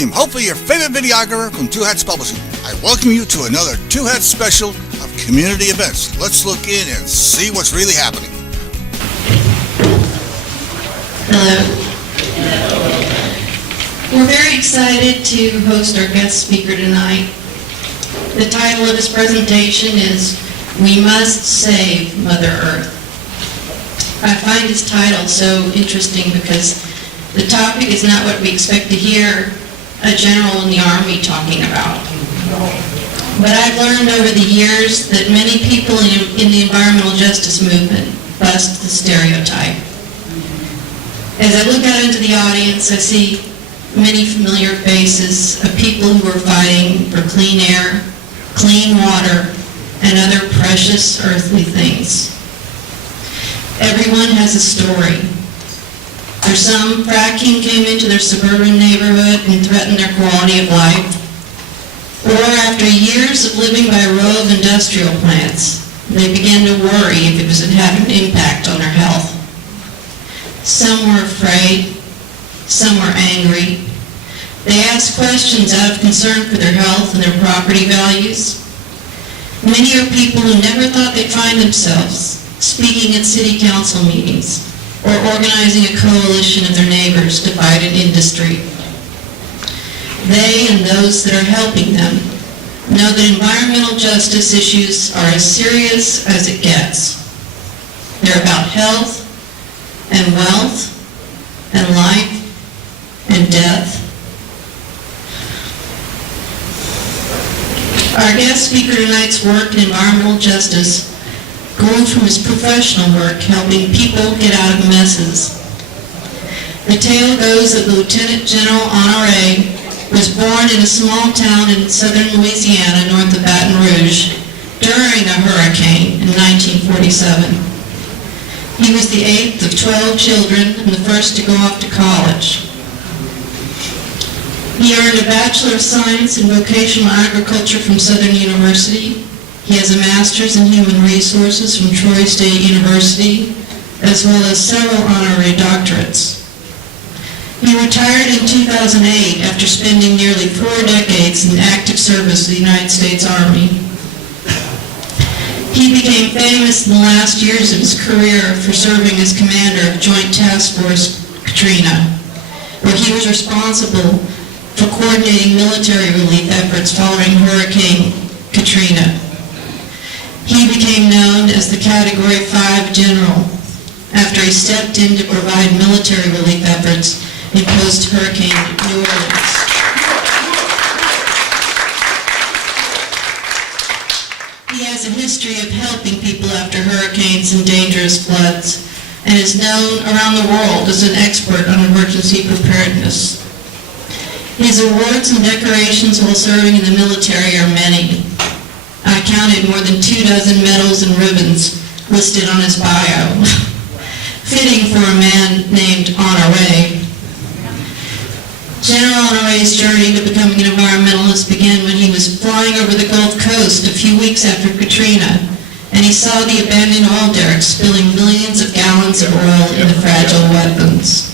William, hopefully your favorite videographer from Two Hats Publishing. I welcome you to another Two Hats special of community events. Let's look in and see what's really happening. Hello. We're very excited to host our guest speaker tonight. The title of his presentation is "We Must Save Mother Earth." I find his title so interesting because the topic is not what we expect to hear a general in the Army talking about. But I've learned over the years that many people in the environmental justice movement bust the stereotype. As I look out into the audience, I see many familiar faces of people who are fighting for clean air, clean water, and other precious earthly things. Everyone has a story. For some, fracking came into their suburban neighborhood and threatened their quality of life. Or after years of living by a row of industrial plants, they began to worry if it was having an impact on their health. Some were afraid, some were angry. They asked questions out of concern for their health and their property values. Many are people who never thought they'd find themselves speaking at city council meetings or organizing a coalition of their neighbors to fight an industry. They and those that are helping them know that environmental justice issues are as serious as it gets. They're about health and wealth and life and death. Our guest speaker tonight's work in environmental justice grew from his professional work helping people get out of messes. The tale goes that Lieutenant General Honoré was born in a small town in southern Louisiana north of Baton Rouge during a hurricane in 1947. He was the 8th of 12 children and the first to go off to college. He earned a Bachelor of Science in Vocational Agriculture from Southern University. He has a Master's in Human Resources from Troy State University, as well as several honorary doctorates. He retired in 2008 after spending nearly 4 decades in active service with the United States Army. He became famous in the last years of his career for serving as commander of Joint Task Force Katrina, where he was responsible for coordinating military relief efforts following Hurricane Katrina. He became known as the Category 5 General after he stepped in to provide military relief efforts in post-Hurricane New Orleans. He has a history of helping people after hurricanes and dangerous floods and is known around the world as an expert on emergency preparedness. His awards and decorations while serving in the military are many. I counted more than 24 medals and ribbons listed on his bio. Fitting for a man named Honoré. General Honoré's journey to becoming an environmentalist began when he was flying over the Gulf Coast a few weeks after Katrina, and he saw the abandoned oil derricks spilling millions of gallons of oil into fragile wetlands.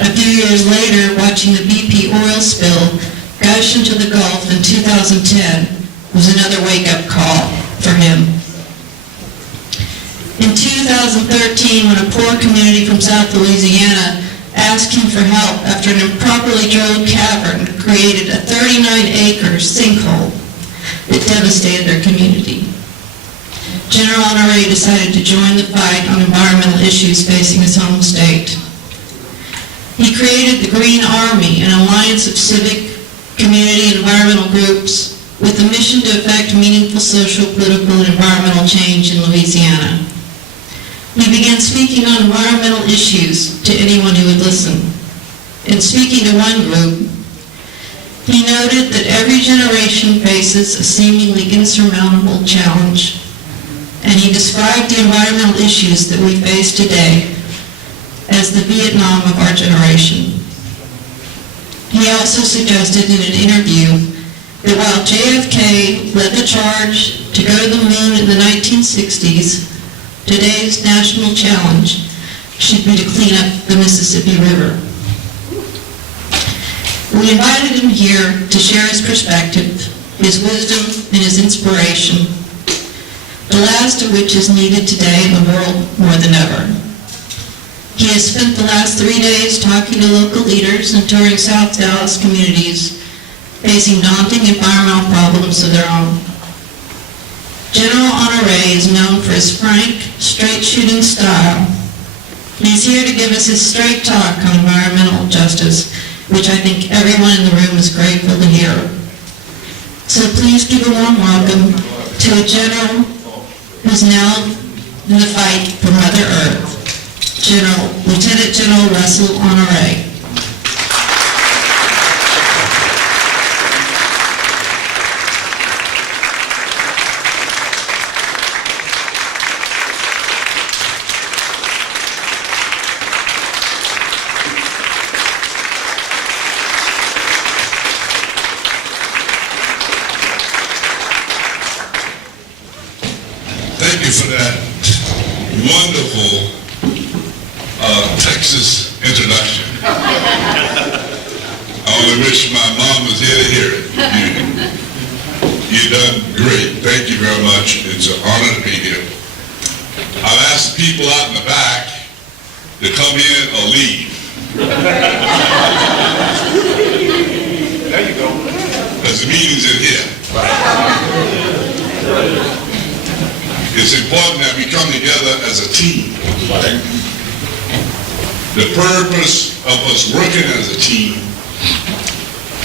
A few years later, watching the BP oil spill gush into the Gulf in 2010, was another wake-up call for him. In 2013, when a poor community from South Louisiana asked him for help after an improperly drilled cavern created a 39-acre sinkhole that devastated their community, General Honoré decided to join the fight on environmental issues facing his home state. He created the Green Army, an alliance of civic, community, and environmental groups with the mission to effect meaningful social, political, and environmental change in Louisiana. He began speaking on environmental issues to anyone who would listen. In speaking to one group, he noted that every generation faces a seemingly insurmountable challenge, and he described the environmental issues that we face today as the Vietnam of our generation. He also suggested in an interview that while JFK led the charge to go to the moon in the 1960s, today's national challenge should be to clean up the Mississippi River. We invited him here to share his perspective, his wisdom, and his inspiration, the last of which is needed today in the world more than ever. He has spent the last 3 days talking to local leaders and touring South Dallas communities facing daunting environmental problems of their own. General Honore is known for his frank, straight-shooting style. He's here to give us his straight talk on environmental justice, which I think everyone in the room is grateful to hear. So please give a warm welcome to a general who's now in the fight for Mother Earth, Lieutenant General Russel Honore. Thank you for that wonderful Texas introduction. I only wish my mom was here to hear it. You've done great. Thank you very much. It's an honor to be here. I've asked people out in the back to come in or leave. There you go. Because the meeting's in here. It's important that we come together as a team. The purpose of us working as a team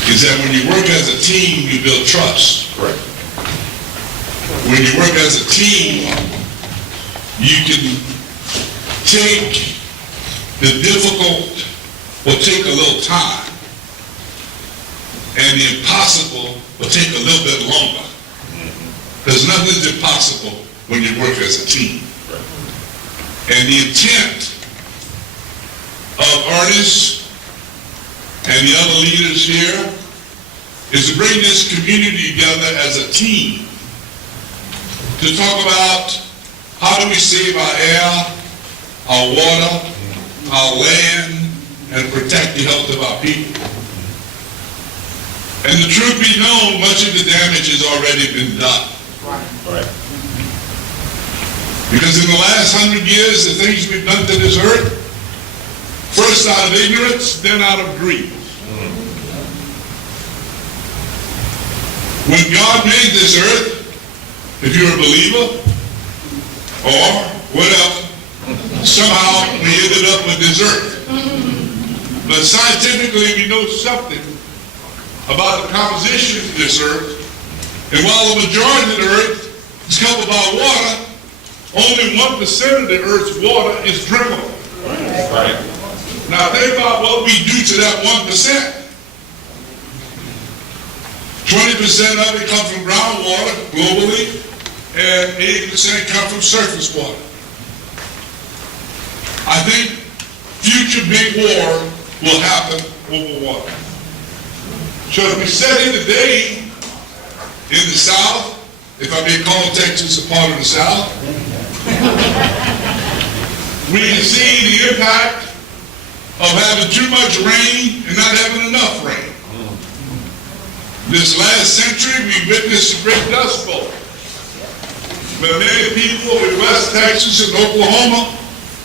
is that when you work as a team, you build trust. Correct. When you work as a team, you can take the difficult will take a little time, and the impossible will take a little bit longer. Because nothing's impossible when you work as a team. And the intent of Ernest and the other leaders here is to bring this community together as a team to talk about how do we save our air, our water, our land, and protect the health of our people. And the truth be known, much of the damage has already been done. Right. Because in the last 100 years, the things we've done to this earth, first out of ignorance, then out of greed. When God made this earth, if you're a believer, or whatever, somehow we ended up with this earth. But scientifically, we know something about the composition of this earth. And while the majority of the earth is covered by water, only 1% of the earth's water is drinkable. Right. Now think about what we do to that 1%. 20% of it comes from groundwater globally, and 80% come from surface water. I think future big war will happen over water. So if we set in today in the South, if I may call Texas a part of the South, we can see the impact of having too much rain and not having enough rain. This last century, we witnessed a great dust bowl. But many people in West Texas and Oklahoma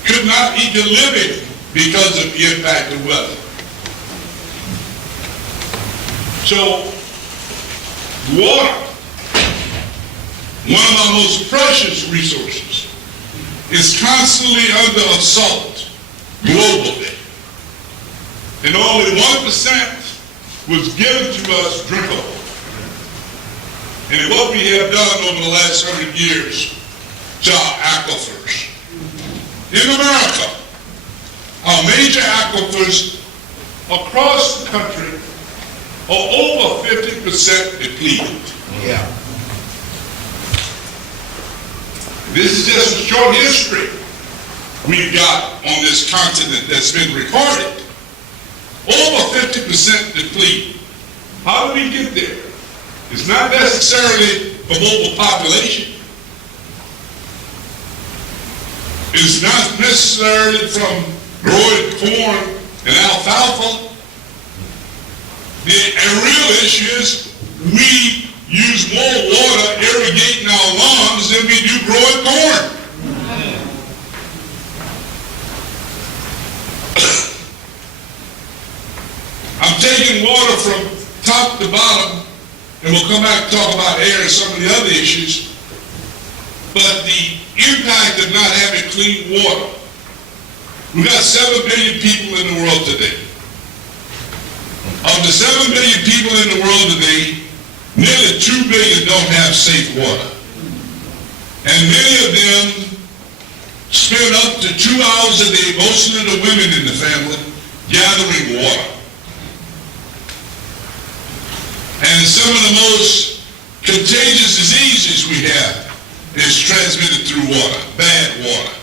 could not eat a living because of the impact of weather. So, water, one of our most precious resources, is constantly under assault globally. And only 1% was given to us drinkable. And what we have done over the last 100 years to our aquifers. In America, our major aquifers across the country are over 50% depleted. Yeah. This is just a short history we've got on this continent that's been recorded. Over 50% depleted. How do we get there? It's not necessarily from overpopulation. It's not necessarily from growing corn and alfalfa. The real issue is we use more water irrigating our lawns than we do growing corn. I'm taking water from top to bottom, and we'll come back and talk about air and some of the other issues. But the impact of not having clean water, we got 7 billion people in the world today. Of the 7 billion people in the world today, nearly 2 billion don't have safe water. And many of them spend up to 2 hours a day, mostly the women in the family, gathering water. And some of the most contagious diseases we have is transmitted through water, bad water.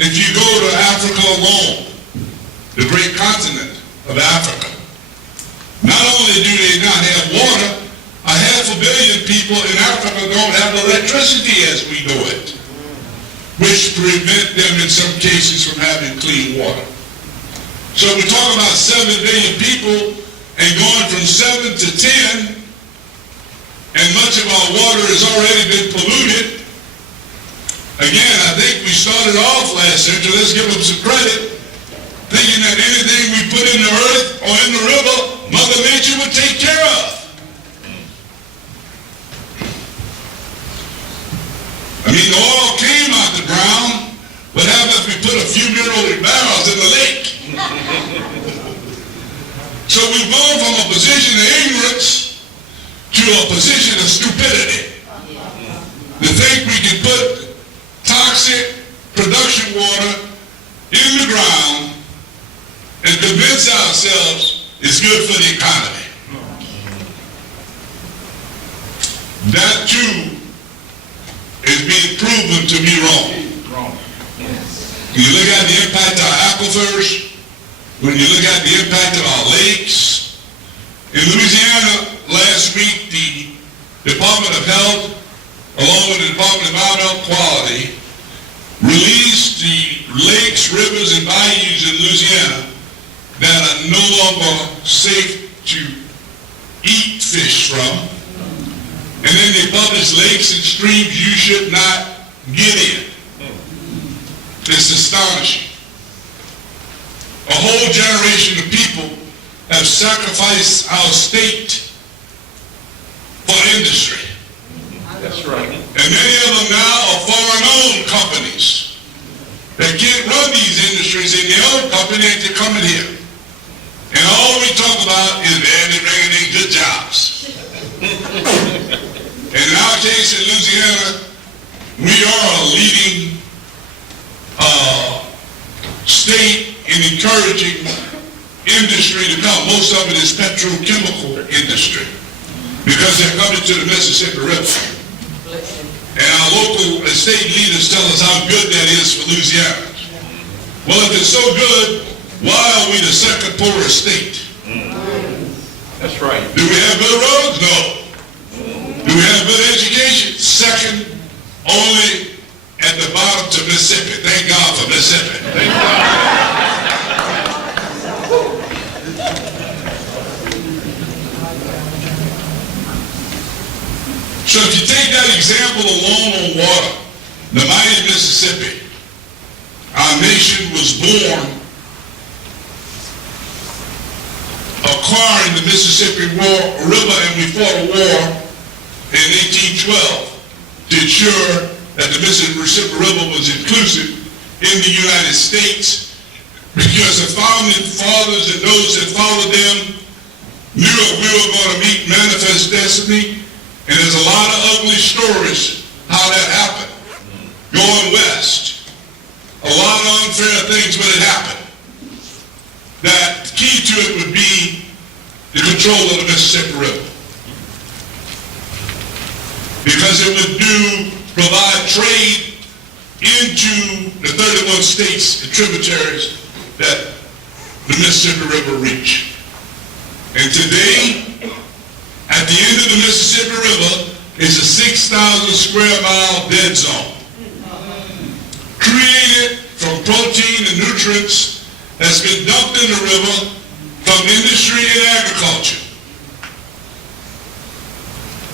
If you go to Africa alone, the great continent of Africa, not only do they not have water, 500 million people in Africa don't have electricity as we know it, which prevent them in some cases from having clean water. So we talk about 7 billion people and going from 7 to 10, and much of our water has already been polluted. Again, I think we started off last century, let's give them some credit, thinking that anything we put in the earth or in the river, Mother Nature would take care of. I mean, the oil came out the ground. What happens if we put a few mineral barrels in the lake? So we've gone from a position of ignorance to a position of stupidity. To think we can put toxic production water in the ground and convince ourselves it's good for the economy. That too is being proven to be wrong. When you look at the impact of our aquifers, when you look at the impact of our lakes, in Louisiana last week, the Department of Health, along with the Department of Environmental Quality, released the lakes, rivers, and bayous in Louisiana that are no longer safe to eat fish from. And then they published lakes and streams you should not get in. It's astonishing. A whole generation of people have sacrificed our state for industry. That's right. And many of them now are foreign-owned companies that can't run these industries in their own company and they're coming here. And all we talk about is, man, they're bringing in good jobs. And in our case in Louisiana, we are a leading state in encouraging industry to come. Most of it is petrochemical industry because they're coming to the Mississippi River. And our local and state leaders tell us how good that is for Louisiana. Well, if it's so good, why are we the second poorest state? That's right. Do we have good roads? No. Do we have good education? Second only at the bottom to Mississippi. Thank God for Mississippi. Thank God. So if you take that example alone on water, the mighty Mississippi, our nation was born acquiring the Mississippi River, and we fought a war in 1812 to ensure that the Mississippi River was inclusive in the United States, because the founding fathers and those that followed them knew that we were going to meet manifest destiny. And there's a lot of ugly stories how that happened. Going west, a lot of unfair things when it happened. That the key to it would be the control of the Mississippi River. Because it would provide trade into the 31 states and tributaries that the Mississippi River reach. And today, at the end of the Mississippi River is a 6,000 square mile dead zone, created from protein and nutrients that's been dumped in the river from industry and agriculture.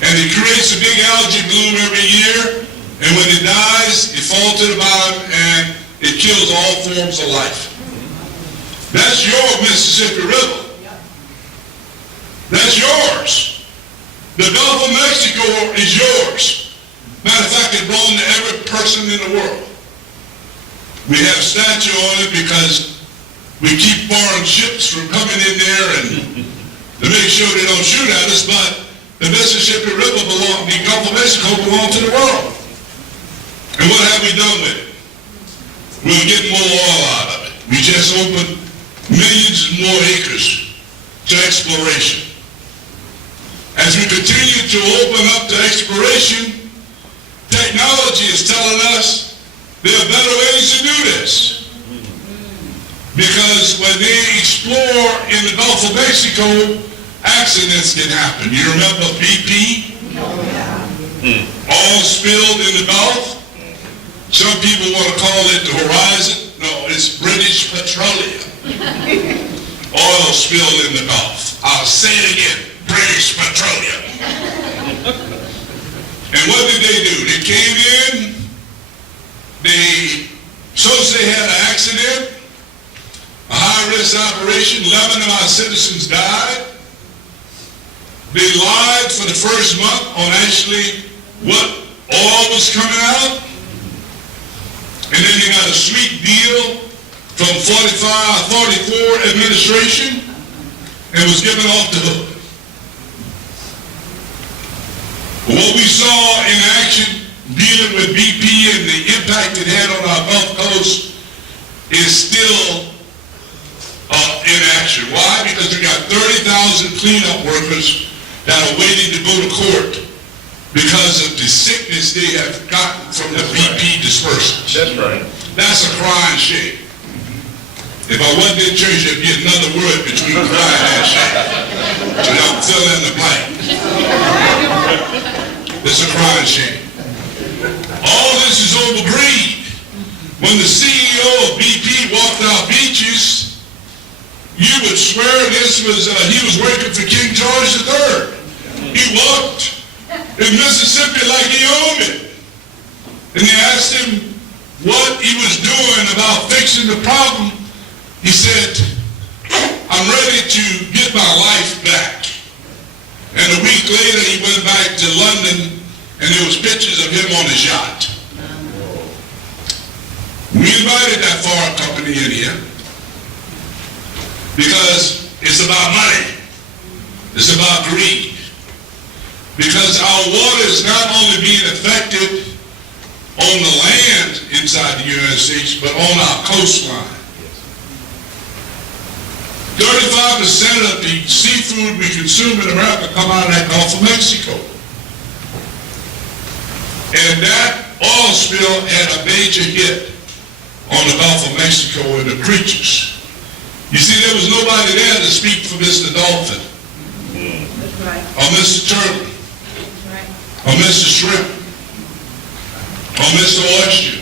And it creates a big algae bloom every year, and when it dies, it falls to the bottom and it kills all forms of life. That's your Mississippi River. That's yours. The Gulf of Mexico is yours. Matter of fact, it belongs to every person in the world. We have a statue on it because we keep foreign ships from coming in there and to make sure they don't shoot at us, but the Mississippi River the Gulf of Mexico belongs to the world. And what have we done with it? We'll get more oil out of it. We just opened millions more acres to exploration. As we continue to open up to exploration, technology is telling us there are better ways to do this. Because when they explore in the Gulf of Mexico, accidents can happen. You remember BP? All spilled in the Gulf? Some people want to call it the horizon. No, it's British Petroleum. Oil spilled in the Gulf. I'll say it again, British Petroleum. And what did they do? They came in, they had an accident, a high-risk operation, 11 of our citizens died. They lied for the first month on actually what oil was coming out. And then they got a sweet deal from 44 administration and was given off the hook. But what we saw in action dealing with BP and the impact it had on our Gulf Coast is still in action. Why? Because we got 30,000 cleanup workers that are waiting to go to court because of the sickness they have gotten from the BP dispersants. That's right. That's a crying shame. If I wasn't in church, there'd be another word between crying and shame. So y'all fill in the blank. It's a crying shame. All this is over greed. When the CEO of BP walked our beaches, you would swear he was working for King George III. He walked in Mississippi like he owned it. And they asked him what he was doing about fixing the problem. He said, I'm ready to get my life back. And a week later he went back to London and there was pictures of him on his yacht. We invited that foreign company in here because it's about money. It's about greed. Because our water is not only being affected on the land inside the United States, but on our coastline. 35% of the seafood we consume in America come out of that Gulf of Mexico. And that oil spill had a major hit on the Gulf of Mexico and the creatures. You see, there was nobody there to speak for Mr. Dolphin, or Mr. Turtle, or Mr. Shrimp, or Mr. Oyster,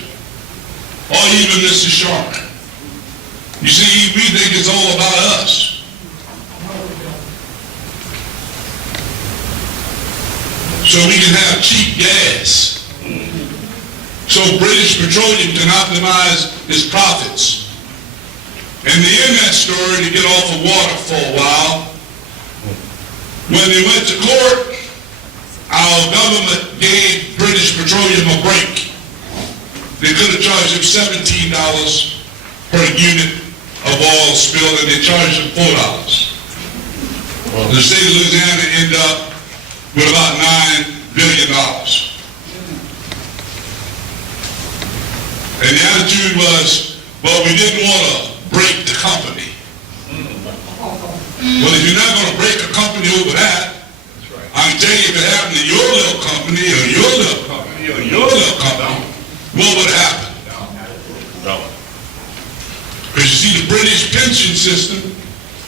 or even Mr. Shark. You see, we think it's all about us. So we can have cheap gas. So British Petroleum can optimize its profits. And they end that story to get off of water for a while. When they went to court, our government gave British Petroleum a break. They could have charged them $17 per unit of oil spilled, and they charged them $4. The state of Louisiana ended up with about $9 billion. And the attitude was, well, we didn't want to break the company. Well, if you're not going to break a company over that, I can tell you if it happened to your little company or your little company or your little company, what would happen? Because you see, the British pension system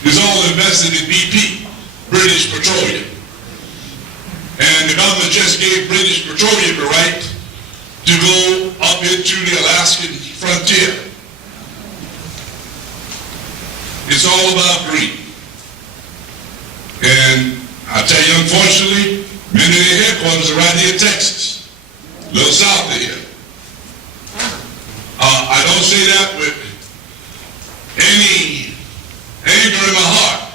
is all invested in BP, British Petroleum. And the government just gave British Petroleum the right to go up into the Alaskan frontier. It's all about greed. I tell you, unfortunately, many of their headquarters are right here in Texas, a little south of here. I don't say that with any anger in my heart,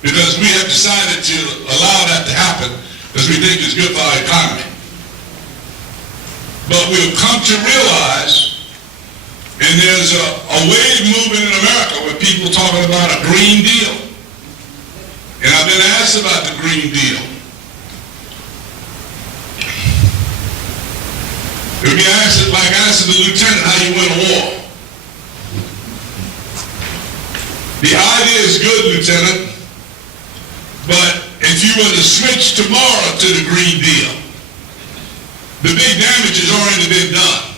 because we have decided to allow that to happen because we think it's good for our economy. But we've come to realize, and there's a wave movement in America where people talking about a Green Deal. And I've been asked about the Green Deal. If you ask it like asking the lieutenant how you win a war. The idea is good, Lieutenant, but if you were to switch tomorrow to the Green Deal, the big damage has already been done.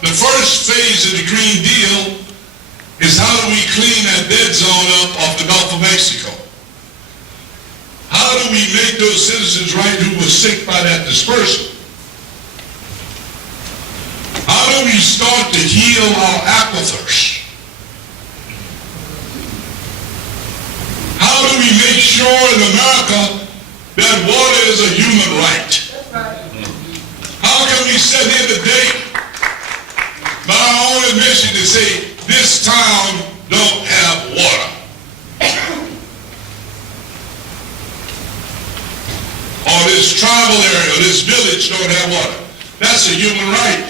The first phase of the Green Deal is how do we clean that dead zone up off the Gulf of Mexico? How do we make those citizens right who were sick by that dispersal? How do we start to heal our aquifers? How do we make sure in America that water is a human right? How can we sit here today by our own admission to say this town don't have water? Or this tribal area, or this village don't have water? That's a human right.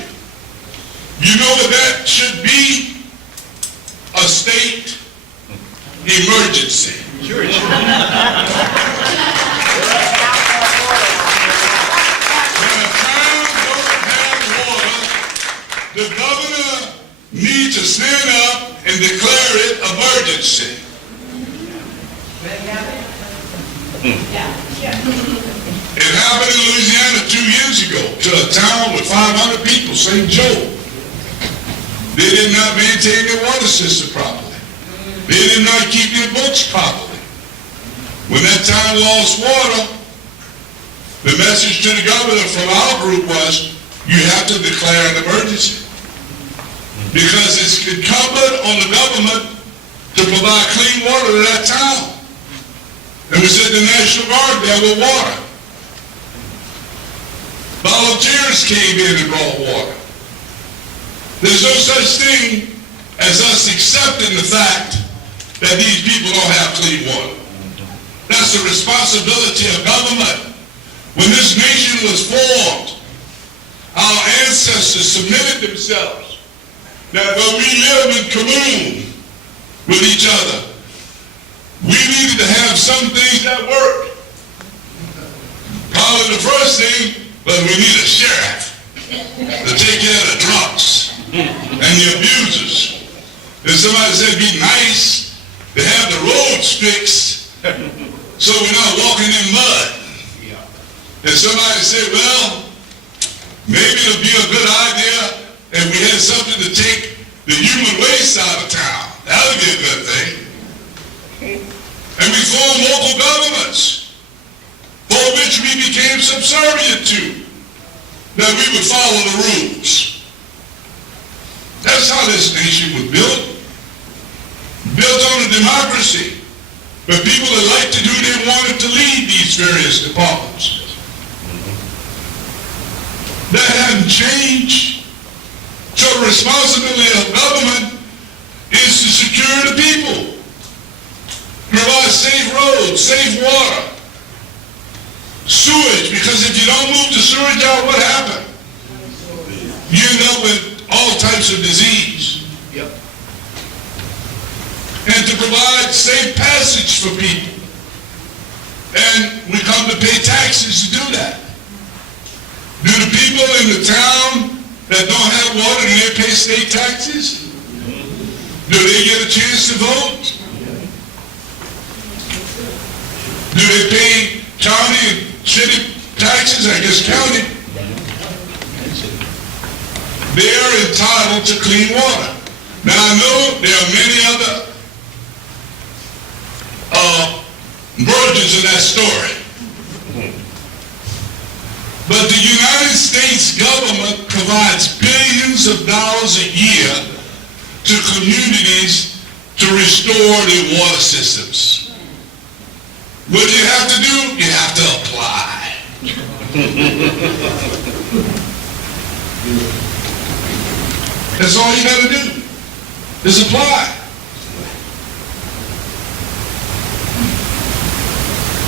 You know what that should be? A state emergency. Sure. When a town don't have water, the governor needs to stand up and declare it emergency. It happened in Louisiana 2 years ago to a town with 500 people, St. Joe. They did not maintain their water system properly. They did not keep their books properly. When that town lost water, the message to the governor from our group was, you have to declare an emergency. Because it's incumbent on the government to provide clean water to that town. And we said the National Guard there with water. Volunteers came in and brought water. There's no such thing as us accepting the fact that these people don't have clean water. That's the responsibility of government. When this nation was formed, our ancestors submitted themselves that when we live in commune with each other, we needed to have some things that work. Probably the first thing was we need a sheriff to take care of the drunks and the abusers. And somebody said it'd be nice to have the roads fixed so we're not walking in mud. And somebody said, well, maybe it'll be a good idea if we had something to take the human waste out of town. That would be a good thing. And we formed local governments for which we became subservient to, that we would follow the rules. That's how this nation was built. Built on a democracy. But people that like to do, they wanted to lead these various departments. That hasn't changed. So the responsibility of government is to secure the people. Provide safe roads, safe water. Sewage, because if you don't move the sewage out, what happens? You end up with all types of disease. Yep. And to provide safe passage for people. And we come to pay taxes to do that. Do the people in the town that don't have water, do they pay state taxes? Do they get a chance to vote? Do they pay county and city taxes? I guess county. They're entitled to clean water. Now I know there are many other versions of that story. But the United States government provides billions of dollars a year to communities to restore their water systems. What do you have to do? You have to apply. That's all you got to do, is apply.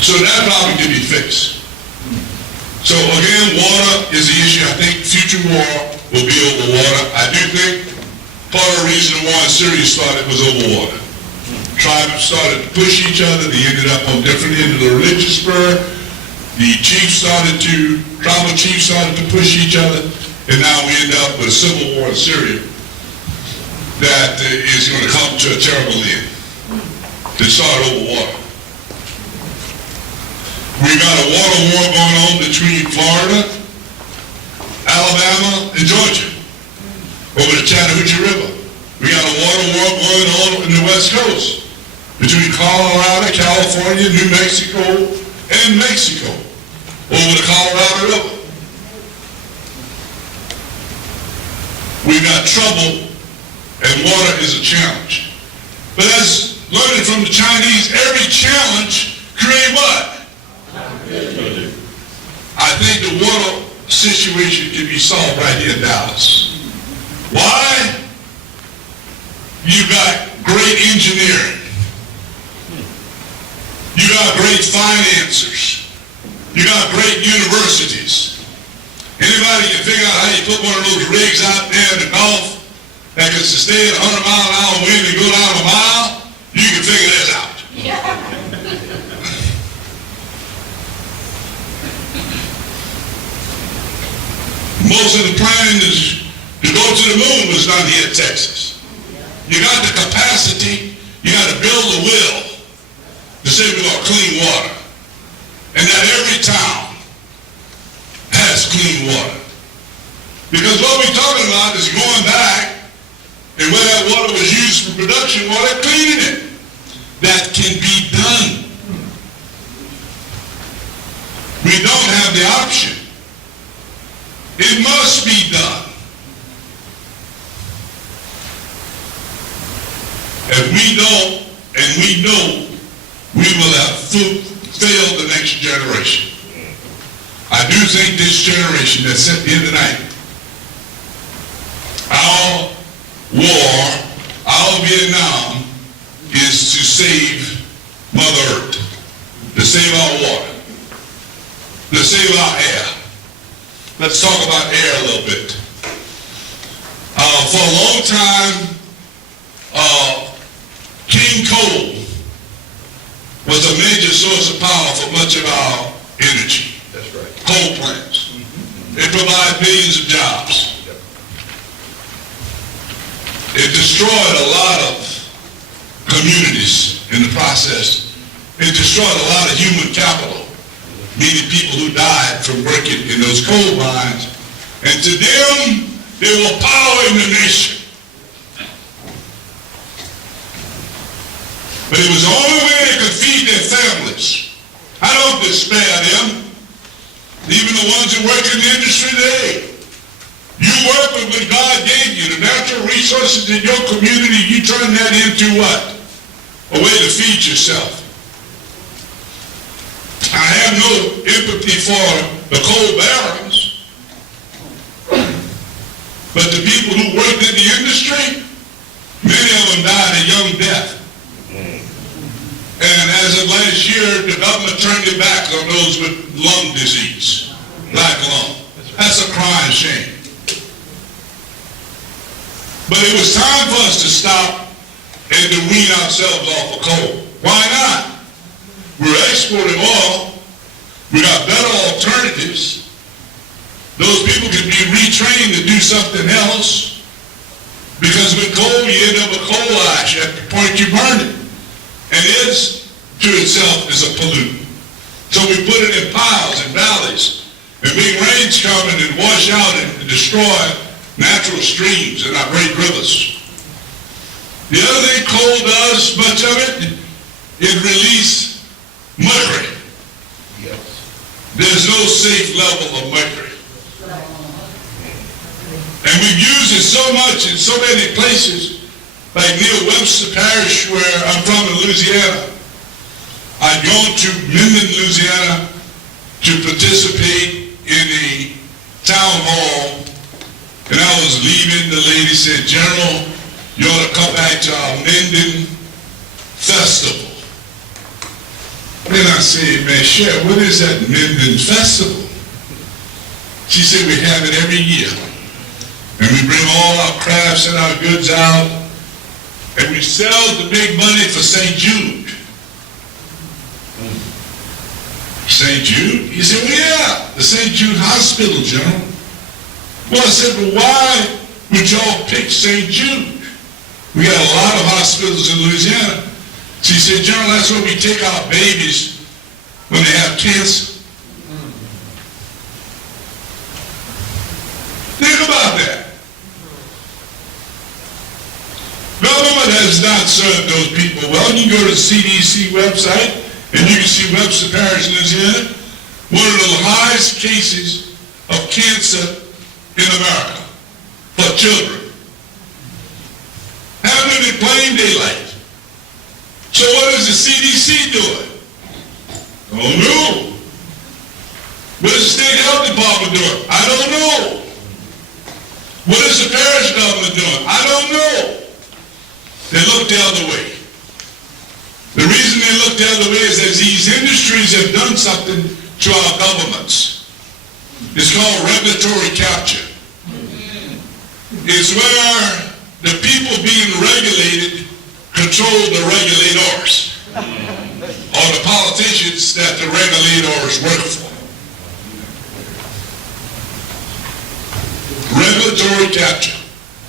So that problem can be fixed. So again, water is the issue. I think future war will be over water. I do think part of the reason the war in Syria started was over water. Tribes started to push each other. They ended up on different ends of the religious spur. The tribal chiefs started to push each other. And now we end up with a civil war in Syria that is going to come to a terrible end. It started over water. We got a water war going on between Florida, Alabama, and Georgia over the Chattahoochee River. We got a water war going on in the West Coast between Colorado, California, New Mexico, and Mexico over the Colorado River. We got trouble, and water is a challenge. But as learning from the Chinese, every challenge creates what? I think the water situation can be solved right here in Dallas. Why? You got great engineering. You got great financiers. You got great universities. Anybody can figure out how you put one of those rigs out there in the Gulf that can sustain 100 mile an hour wind and go down a mile? You can figure this out. Most of the planning to go to the moon was done here in Texas. You got the capacity, you got to build the will to say we got clean water. And that every town has clean water. Because what we're talking about is going back and where that water was used for production water, cleaning it. That can be done. We don't have the option. It must be done. If we don't, and we know, we will have failed the next generation. I do think this generation that's at the end of the night, our war, our Vietnam, is to save Mother Earth, to save our water, to save our air. Let's talk about air a little bit. For a long time, King Coal was a major source of power for much of our energy. That's right. Coal plants. It provided millions of jobs. It destroyed a lot of communities in the process. It destroyed a lot of human capital, meaning people who died from working in those coal mines. And to them, they were power in the nation. But it was the only way they could feed their families. I don't despair them. Even the ones who work in the industry today. You work with what God gave you, the natural resources in your community, you turn that into what? A way to feed yourself. I have no empathy for the coal barons, but the people who worked in the industry, many of them died a young death. And as of last year, the government turned their back on those with lung disease, black lung. That's a crying shame. But it was time for us to stop and to wean ourselves off of coal. Why not? We're exporting oil. We got better alternatives. Those people can be retrained to do something else. Because with coal, you end up with coal ash at the point you burn it. And it to itself is a pollutant. So we put it in piles and valleys. And big rains come in and wash out and destroy natural streams and our great rivers. The other thing coal does, much of it, it releases mercury. Yes. There's no safe level of mercury. And we've used it so much in so many places, like near Webster Parish, where I'm from in Louisiana. I I'd gone to Minden, Louisiana to participate in a town hall, and I was leaving. The lady said, "General, you ought to come back to our Minden Festival." Then I said, "Man, Chef, what is that Minden Festival?" She said, "We have it every year. And we bring all our crafts and our goods out, and we sell to make money for St. Jude." St. Jude? He said, "Well, yeah, the St. Jude Hospital, General." Well, I said, "Well, why would y'all pick St. Jude? We got a lot of hospitals in Louisiana." She said, "General, that's where we take our babies when they have cancer." Think about that. Government has not served those people well. You can go to the CDC website, and you can see Webster Parish, Louisiana, one of the highest cases of cancer in America for children. Happening in plain daylight. So what is the CDC doing? Oh no. What is the state health department doing? I don't know. What is the parish government doing? I don't know. They look the other way. The reason they look the other way is that these industries have done something to our governments. It's called regulatory capture. It's where the people being regulated control the regulators, or the politicians that the regulators work for. Regulatory capture.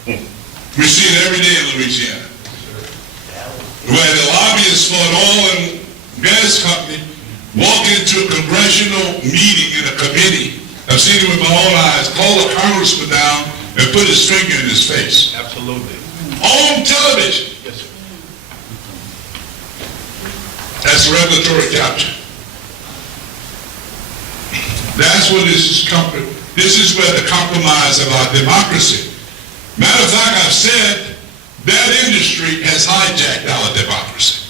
We see it every day in Louisiana, where the lobbyists for an oil and gas company walk into a congressional meeting in a committee. I've seen it with my own eyes. Call a congressman down and put his finger in his face. Absolutely. On television. Yes, sir. That's regulatory capture. That's what this is comfort. This is where the compromise of our democracy. Matter of fact, I've said that industry has hijacked our democracy.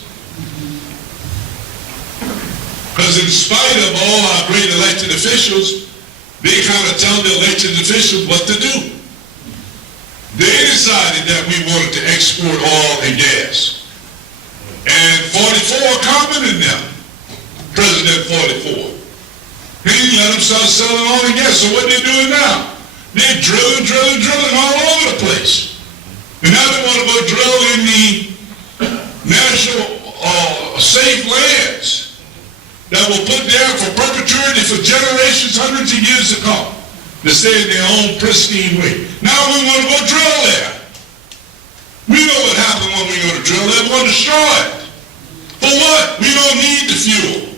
Because in spite of all our great elected officials, they kind of tell the elected officials what to do. They decided that we wanted to export oil and gas. And 44 competent them, President 44. He didn't let them start selling oil and gas. So what they doing now? They're drilling all over the place. And now they want to go drill in the national safe lands that will put there for perpetuity for generations, hundreds of years to come, to stay in their own pristine way. Now we want to go drill there. We know what happened when we go to drill there. We want to destroy it. For what? We don't need the fuel.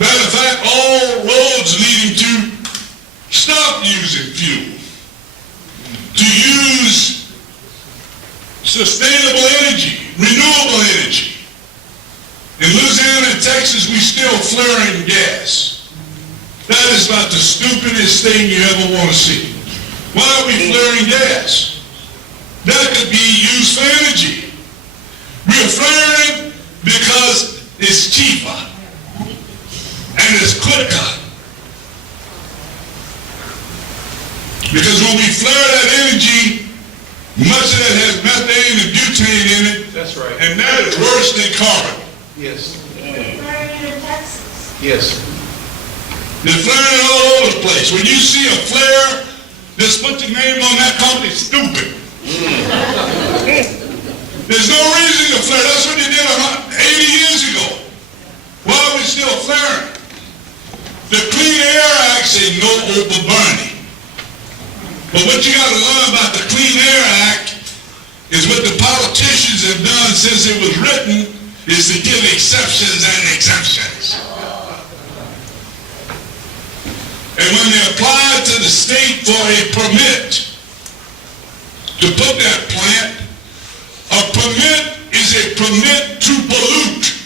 Matter of fact, all roads leading to stop using fuel. To use sustainable energy, renewable energy. In Louisiana and Texas, we still flaring gas. That is about the stupidest thing you ever want to see. Why are we flaring gas? That could be used for energy. We are flaring because it's cheaper and it's quicker. Because when we flare that energy, much of that has methane and butane in it. That's right. And that is worse than carbon. Yes. Flaring in Texas. Yes. They're flaring all over the place. When you see a flare, just put the name on that company, stupid. There's no reason to flare. That's what they did 80 years ago. Why are we still flaring? The Clean Air Act said no open burning. But what you got to learn about the Clean Air Act is what the politicians have done since it was written is to give exceptions and exemptions. And when they apply to the state for a permit to put that plant, a permit is a permit to pollute.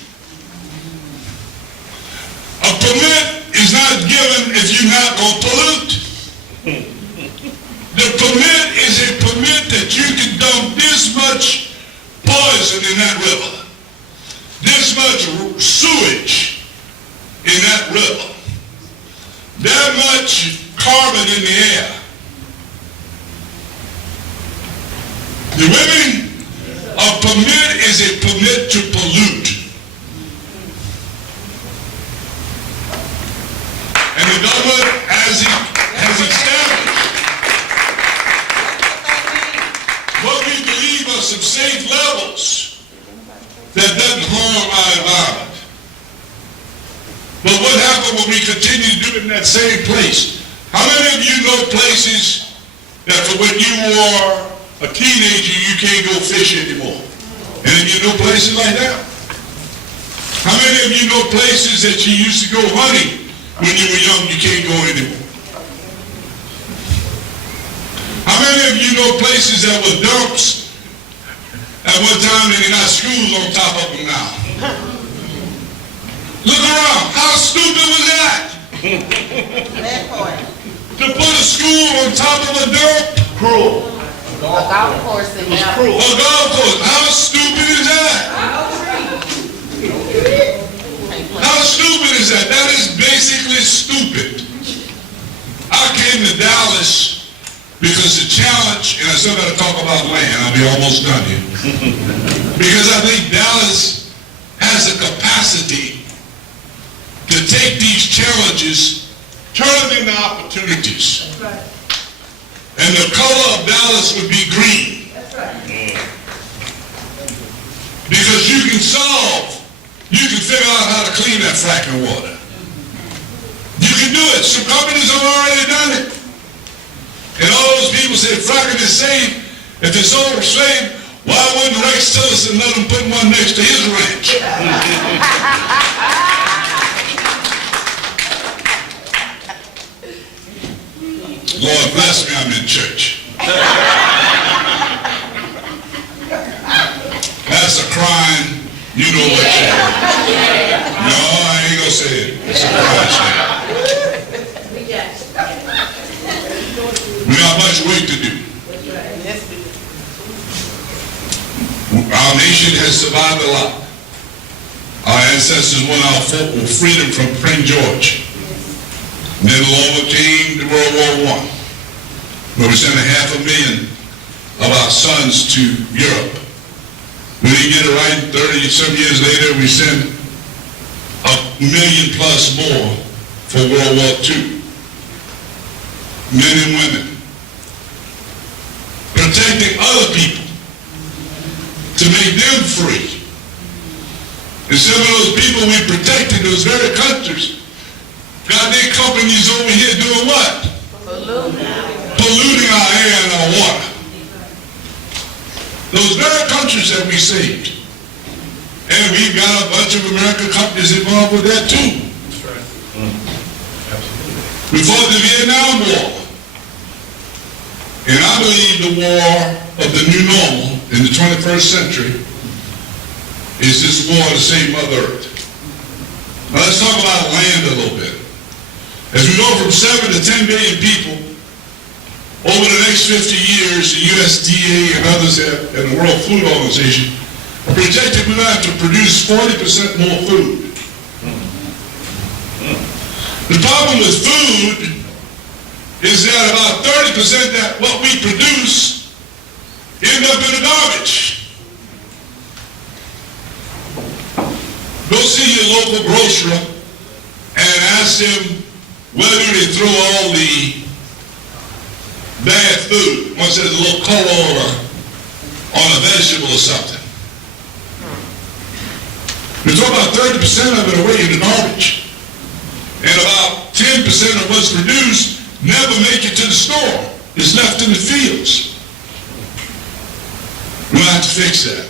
A permit is not given if you're not going to pollute. The permit is a permit that you can dump this much poison in that river, this much sewage, will we continue to do it in that same place? How many of you know places that for when you are a teenager, you can't go fishing anymore? Any of you know places like that? How many of you know places that you used to go hunting when you were young, you can't go anymore? How many of you know places that were dumps at one time and they got schools on top of them now? Look around. How stupid was that? To put a school on top of a dump? Cruel. A golf course in there. A golf course. How stupid is that? How stupid is that? That is basically stupid. I came to Dallas because the challenge, and I still got to talk about land, I'll be almost done here. Because I think Dallas has the capacity to take these challenges, turn them into opportunities. And the color of Dallas would be green. Because you can figure out how to clean that fracking water. You can do it. Some companies have already done it. And all those people say fracking is safe. If it's so safe, why wouldn't Rex Tillerson let them put one next to his ranch? Lord bless me, I'm in church. That's a crying, you know what you are. No, I ain't gonna say it. It's a crying shame. We got much work to do. Our nation has survived a lot. Our ancestors won our freedom from Prince George. Then along came the World War I, where we sent 500,000 of our sons to Europe. We didn't get it right. 30-some years later, we sent 1 million plus more for World War II. Men and women. Protecting other people to make them free. And some of those people we protected, those very countries, got their companies over here doing what? Polluting our air and our water. Those very countries that we saved. And we've got a bunch of American companies involved with that too. That's right. We fought the Vietnam War. And I believe the war of the new normal in the 21st century is this war to save Mother Earth. Now let's talk about land a little bit. As we go from 7 to 10 billion people, over the next 50 years, the USDA and others and the World Food Organization are projected we're going to have to produce 40% more food. The problem with food is that about 30% that what we produce end up in the garbage. Go see your local grocer and ask them whether they throw all the bad food, once there's a little color on a vegetable or something. We throw about 30% of it away in the garbage. And about 10% of what's produced never make it to the store. It's left in the fields. We'll have to fix that.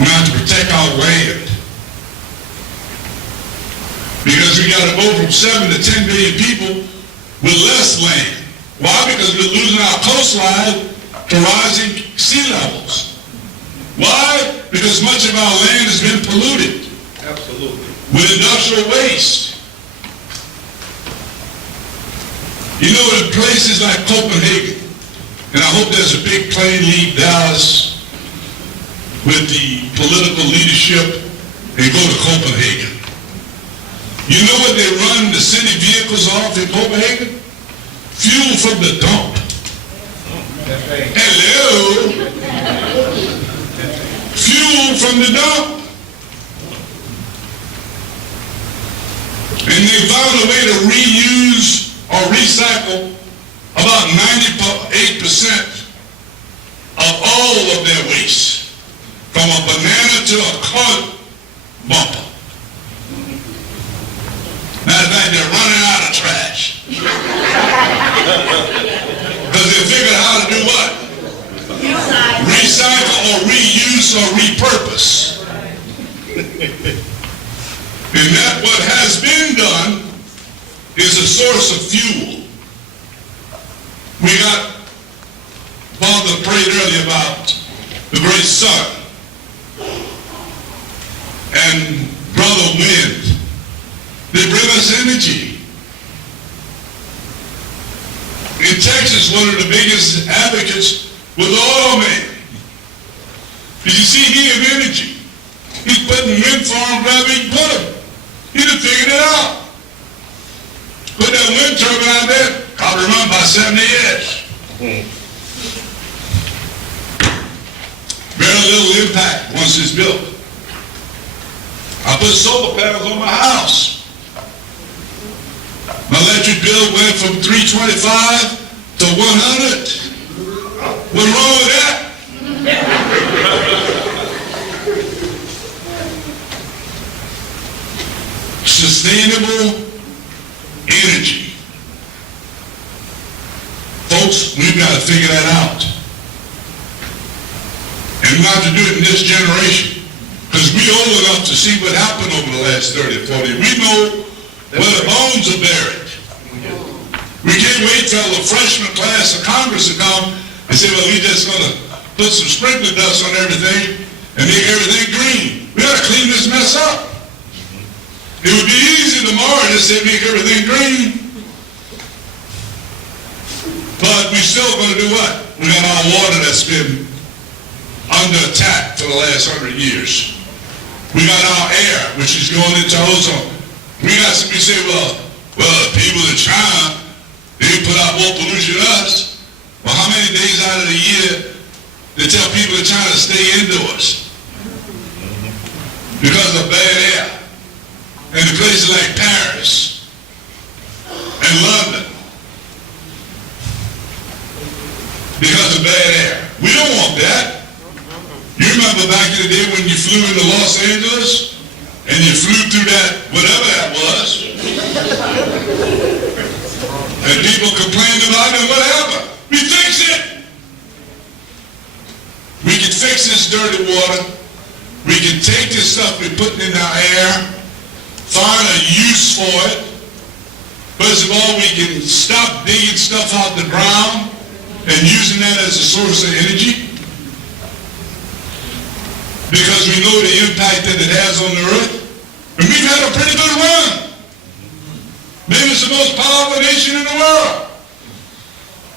We'll have to protect our land. Because we got to go from 7 to 10 million people with less land. Why? Because we're losing our coastline to rising sea levels. Why? Because much of our land has been polluted. Absolutely. With industrial waste. You know, in places like Copenhagen, and I hope there's a big plane leave Dallas with the political leadership and go to Copenhagen. You know what they run the city vehicles off in Copenhagen? Fuel from the dump. Hello? Fuel from the dump. And they found a way to reuse or recycle about 98% of all of their waste. From a banana to a carton bumper. Matter of fact, they're running out of trash. Because they figured out how to do what? Recycle or reuse or repurpose. And that what has been done is a source of fuel. We got, Father prayed earlier about the great sun and brother wind. They bring us energy. In Texas, one of the biggest advocates was the oil man. Did you see he have energy? He's putting wind farms wherever he put them. He done figured it out. Put that wind turbine out there, probably run by 70 years. Very little impact once it's built. I put solar panels on my house. My electric bill went from $325 to $100. What's wrong with that? Sustainable energy. Folks, we've got to figure that out. And we have to do it in this generation. Because we old enough to see what happened over the last 30, 40. We know where the bones are buried. We can't wait till the freshman class of Congress to come and say, well, we just going to put some sprinkler dust on everything and make everything green. We got to clean this mess up. It would be easy tomorrow to say make everything green. But we still going to do what? We got our water that's been under attack for the last 100 years. We got our air, which is going into ozone. We got some people say, well, people in China, they put out more pollution than us. Well, how many days out of the year they tell people in China to stay indoors? Because of bad air. And in places like Paris and London, because of bad air. We don't want that. You remember back in the day when you flew into Los Angeles and you flew through that, whatever that was, and people complained about it, and what happened? We fixed it. We can fix this dirty water. We can take this stuff we're putting in our air, find a use for it. First of all, we can stop digging stuff out the ground and using that as a source of energy, because we know the impact that it has on the earth. And we've had a pretty good run. Maybe it's the most powerful nation in the world.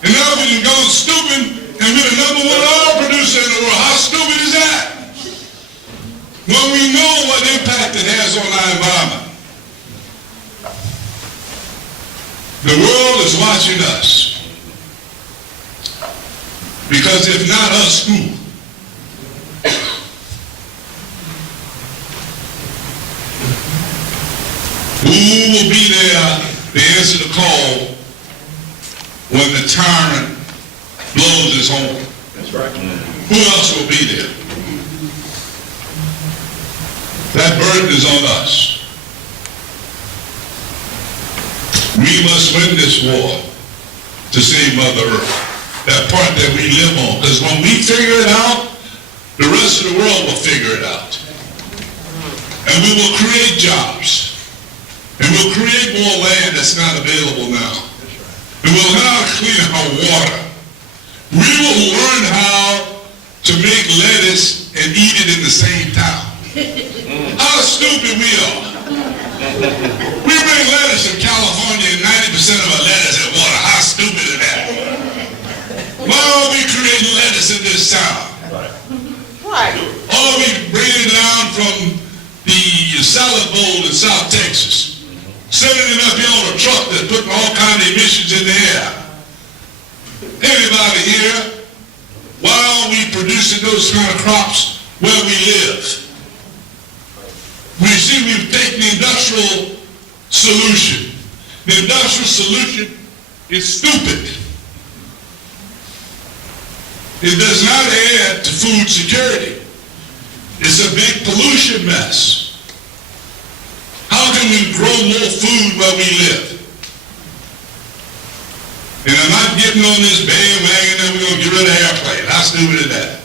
And now we've gone stupid and we're the #1 oil producer in the world. How stupid is that? When we know what impact it has on our environment. The world is watching us. Because if not us, who? Who will be there to answer the call when the tyrant blows his horn? That's right. Who else will be there? That burden is on us. We must win this war to save Mother Earth. That part that we live on. Because when we figure it out, the rest of the world will figure it out. And we will create jobs. And we'll create more land that's not available now. And we'll learn how to clean our water. We will learn how to make lettuce and eat it in the same town. How stupid we are. We bring lettuce from California and 90% of our lettuce is water. How stupid is that? Why are we creating lettuce in this town? Right. Or we bring it down from the salad bowl in South Texas, sending it up here on a truck that's putting all kinds of emissions in the air. Anybody here, why are we producing those kind of crops where we live? We see we've taken the industrial solution. The industrial solution is stupid. It does not add to food security. It's a big pollution mess. grow more food where we live. And I'm not getting on this bandwagon that we're going to get rid of airplanes. How stupid is that?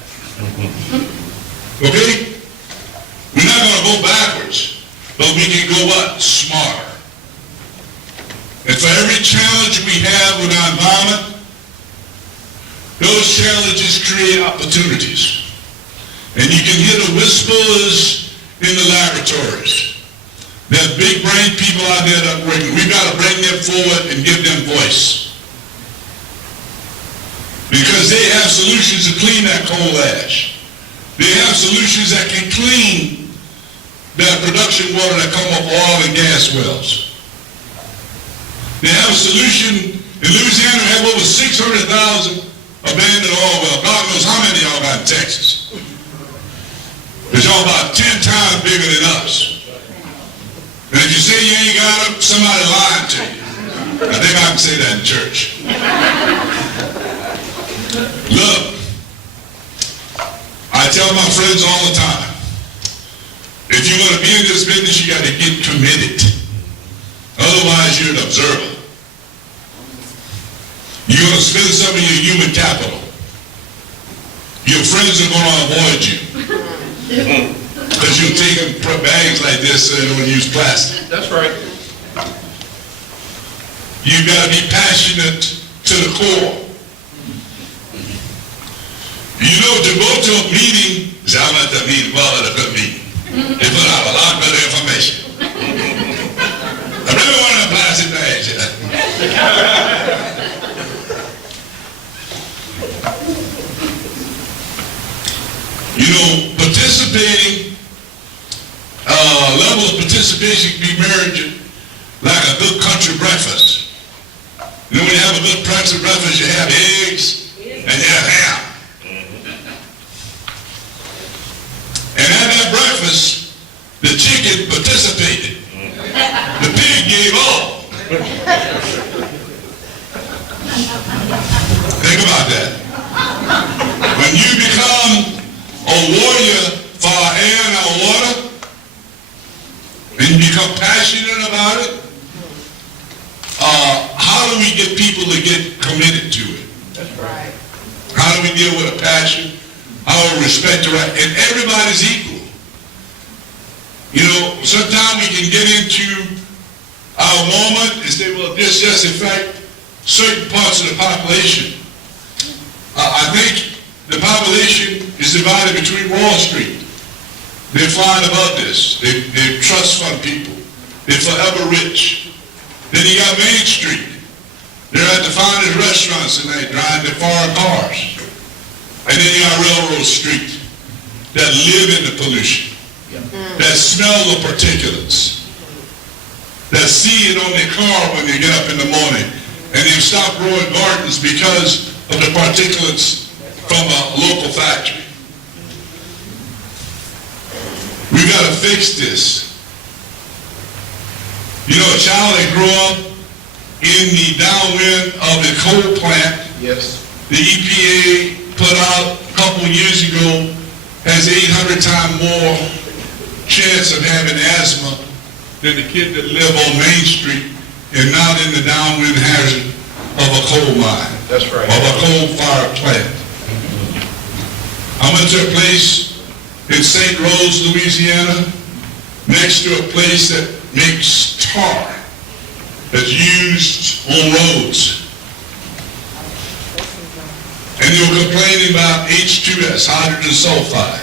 Okay? We're not going to go backwards, but we can go what? Smarter. And for every challenge we have with our environment, those challenges create opportunities. And you can hear the whispers in the laboratories. There's big brain people out there that are working. We've got to bring them forward and give them voice. Because they have solutions to clean that coal ash. They have solutions that can clean that production water that come off oil and gas wells. They have a solution. In Louisiana, we have over 600,000 abandoned oil wells. God knows how many y'all got in Texas. But y'all about 10 times bigger than us. And if you say you ain't got them, somebody lying to you. I think I can say that in church. Look, I tell my friends all the time, if you're going to be in this business, you got to get committed. Otherwise, you're an observer. You're going to spend some of your human capital. Your friends are going to avoid you. Because you'll take them bags like this so they don't use plastic. That's right. You've got to be passionate to the core. You know, to go to a meeting, say, I'm at the meeting, well, at a good meeting. They put out a lot better information. I really want to plastic bags. You know, participating, level of participation can be measured like a good country breakfast. You know, when you have a good country breakfast, you have eggs and you have ham. And at that breakfast, the chicken participated. The pig gave all. Think about that. When you become a warrior for our air and our water, and you become passionate about it, how do we get people to get committed to it? That's right. How do we deal with a passion? How do we respect the right? And everybody's equal. You know, sometimes we can get into our moment and say, well, this, yes, in fact, certain parts of the population. I think the population is divided between Wall Street. They're flying above this. They're trust fund people. They're forever rich. Then you got Main Street. They're at the finest restaurants and they drive their foreign cars. And then you got Railroad Street that live in the pollution, that smell the particulates, that see it on their car when they get up in the morning, and they've stopped growing gardens because of the particulates from a local factory. We've got to fix this. You know, a child that grew up in the downwind of the coal plant, Yes. the EPA put out a couple of years ago, has 800 times more chance of having asthma than the kid that live on Main Street and not in the downwind hazard of a coal mine. That's right. Of a coal-fired plant. I went to a place in St. Rose, Louisiana, next to a place that makes tar that's used on roads. And they were complaining about H2S, hydrogen sulfide.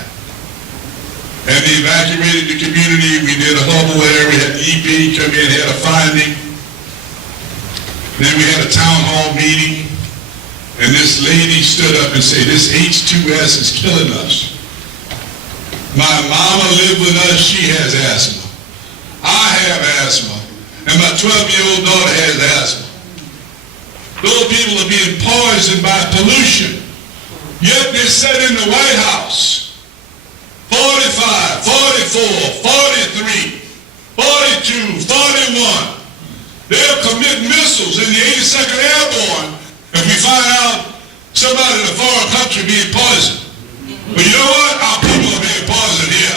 And they evacuated the community. We did a hubble there. We had the EP come in, had a finding. Then we had a town hall meeting. And this lady stood up and said, this H2S is killing us. My mama lived with us. She has asthma. I have asthma. And my 12-year-old daughter has asthma. Those people are being poisoned by pollution. Yet they sit in the White House. 45, 44, 43, 42, 41. They'll commit missiles in the 82nd Airborne if we find out somebody in a foreign country being poisoned. But you know what? Our people are being poisoned here.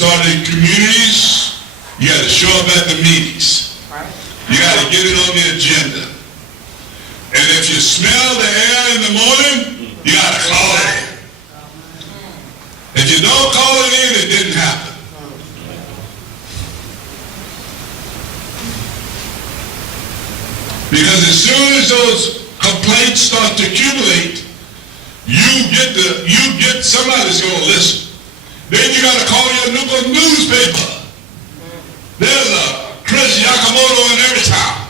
started communities, you got to show up at the meetings. Right. You got to get it on the agenda. And if you smell the air in the morning, you got to call it in. If you don't call it in, it didn't happen. Because as soon as those complaints start to accumulate, you get somebody's going to listen. Then you got to call your local newspaper. There's a Chris Yakamoto in every town.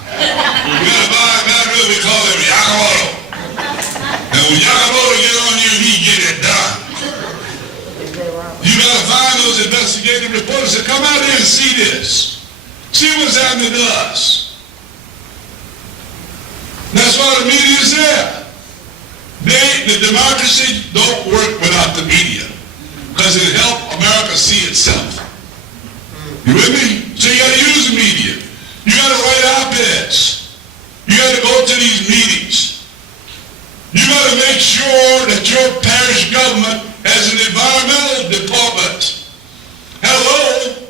You got to buy a guy, we call him Yakamoto. And when Yakamoto get on you, he get it done. You got to find those investigative reporters that come out here and see this. See what's happening to us. That's why the media is there. The democracy don't work without the media, because it helps America see itself. You with me? So you got to use the media. You got to write op-eds. You got to go to these meetings. You got to make sure that your parish government has an environmental department. Hello?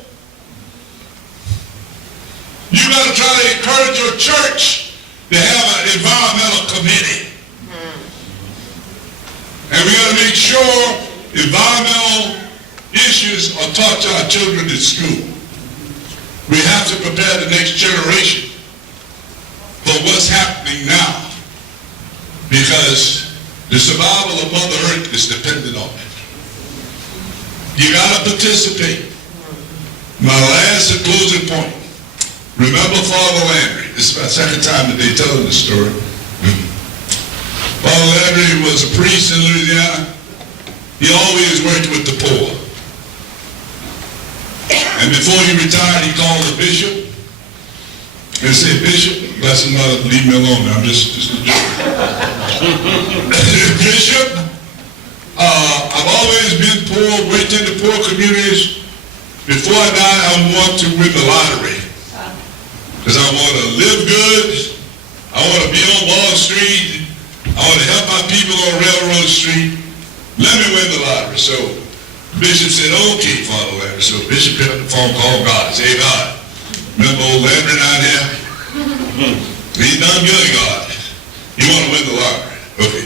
You got to try to encourage your church to have an environmental committee. And we got to make sure environmental issues are taught to our children in school. We have to prepare the next generation for what's happening now, because the survival of Mother Earth is dependent on it. You got to participate. My last and closing point. Remember Father Landry. This is my second time that they're telling the story. Father Landry was a priest in Louisiana. He always worked with the poor. And before he retired, he called the bishop and said, "Bishop, bless him, mother, leave me alone. I'm just a joke." "Bishop, I've always been poor, worked in the poor communities. Before I die, I want to win the lottery. Because I want to live good. I want to be on Wall Street. I want to help my people on Railroad Street. Let me win the lottery." So Bishop said, "Okay, Father Landry." So Bishop picked up the phone, called God. Say, "God, remember old Landry down there? He's done good, God. You want to win the lottery." Okay.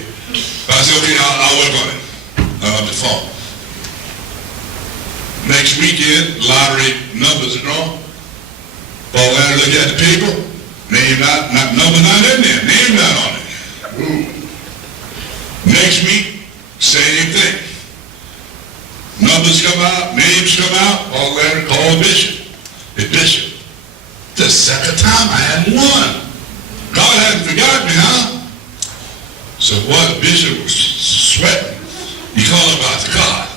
I said, "Okay, I'll work on it." On the phone. Next weekend, lottery numbers are drawn. Father Landry looked at the paper. Name not number not in there. Name not on it. Ooh. Next week, same thing. Numbers come out, names come out. Father Landry called Bishop. "Hey, Bishop, the second time I had won. God hadn't forgotten me, huh?" So what? The bishop was sweating. He called about to God.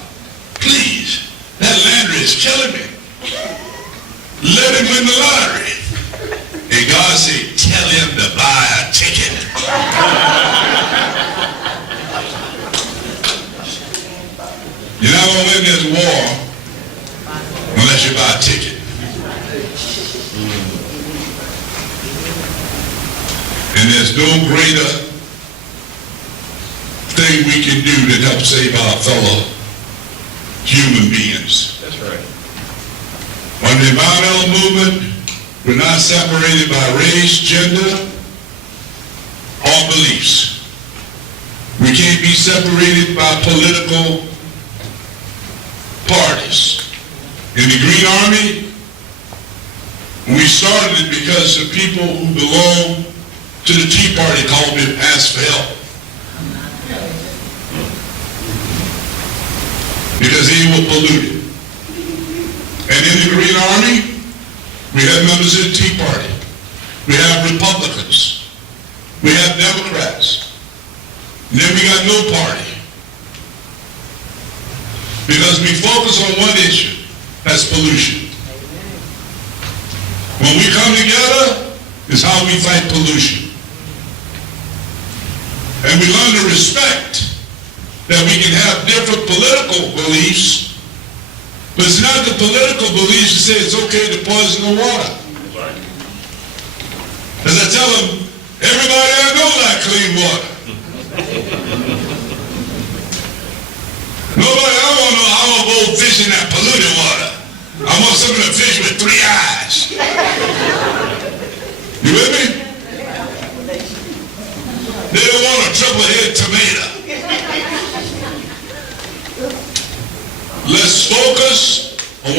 "Please, that Landry is killing me. Let him win the lottery." And God said, "Tell him to buy a ticket." You're not going to win this war unless you buy a ticket. And there's no greater thing we can do to help save our fellow human beings. That's right. On the environmental movement, we're not separated by race, gender, or beliefs. We can't be separated by political parties. In the Green Army, we started it because the people who belong to the Tea Party called me and asked for help. Because they were polluted. And in the Green Army, we have members of the Tea Party. We have Republicans. We have Democrats. And then we got no party. Because we focus on one issue, that's pollution. When we come together, is how we fight pollution. And we learn to respect that we can have different political beliefs, but it's not the political beliefs that say it's okay to poison the water. As I tell them, everybody I know like clean water. Nobody I want to know, I want to go fish in that polluted water.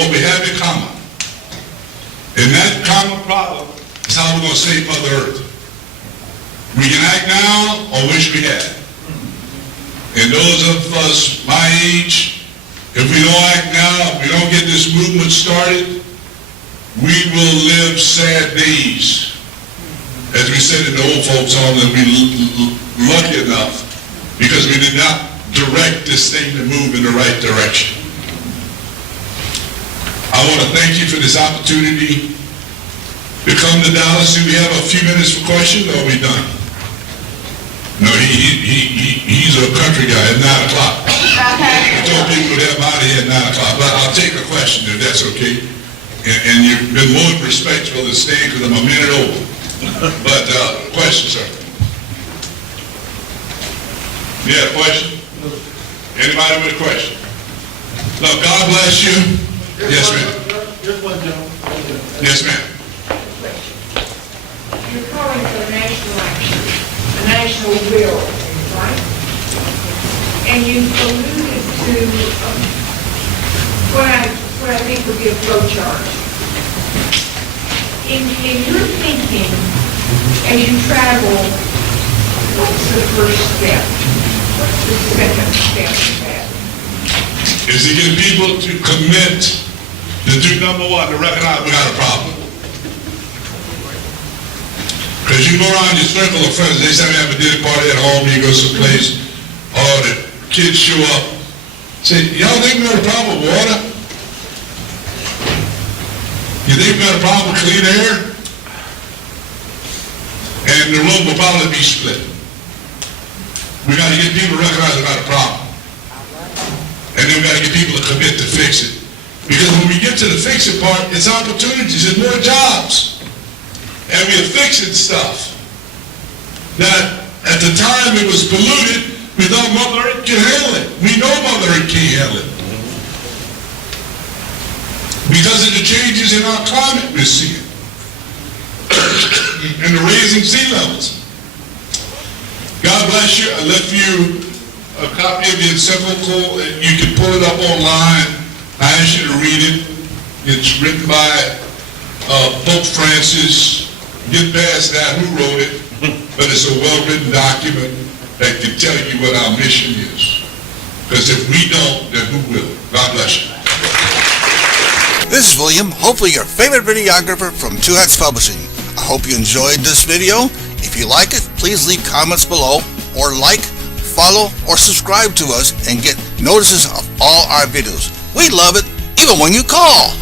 what we have in common. And that common problem is how we're going to save Mother Earth. We can act now or wish we had. And those of us my age, if we don't act now, if we don't get this movement started, we will live sad days. As we said in the old folks home, that we lucky enough because we did not direct this thing to move in the right direction. I want to thank you for this opportunity to come to Dallas. Do we have a few minutes for questions or are we done? No, he's a country guy at 9 o'clock. I told people to have out of here at 9 o'clock, but I'll take a question if that's okay. And you've been more respectful than staying because I'm a minute over. But, question, sir. Yeah, question? Anybody with a question? No, God bless you. Yes, ma'am. Here's one, Joe. Yes, ma'am. You're calling for a national action, a national will, right? And you alluded to what I think would be a flow chart. In your thinking, as you travel, what's the first step? What's the second step in that? Is to get people to commit to do number one, to recognize we got a problem. Because you go around your circle of friends, they say we have a dinner party at home, you go someplace, or the kids show up, say, y'all think we got a problem with water? You think we got a problem with clean air? And the room will probably be split. We got to get people to recognize we got a problem. And then we got to get people to commit to fix it. Because when we get to the fixing part, it's opportunities, it's more jobs. And we are fixing stuff that at the time it was polluted, we thought Mother Earth can handle it. We know Mother Earth can't handle it. Because of the changes in our climate we're seeing. And the raising sea levels. God bless you. I left you a copy of the encyclical. You can pull it up online. I ask you to read it. It's written by Pope Francis. Get past that, who wrote it, but it's a well-written document that can tell you what our mission is. Because if we don't, then who will? God bless you. This is William, hopefully your favorite videographer from Two Hats Publishing. I hope you enjoyed this video. If you like it, please leave comments below, or like, follow, or subscribe to us and get notices of all our videos. We love it, even when you call.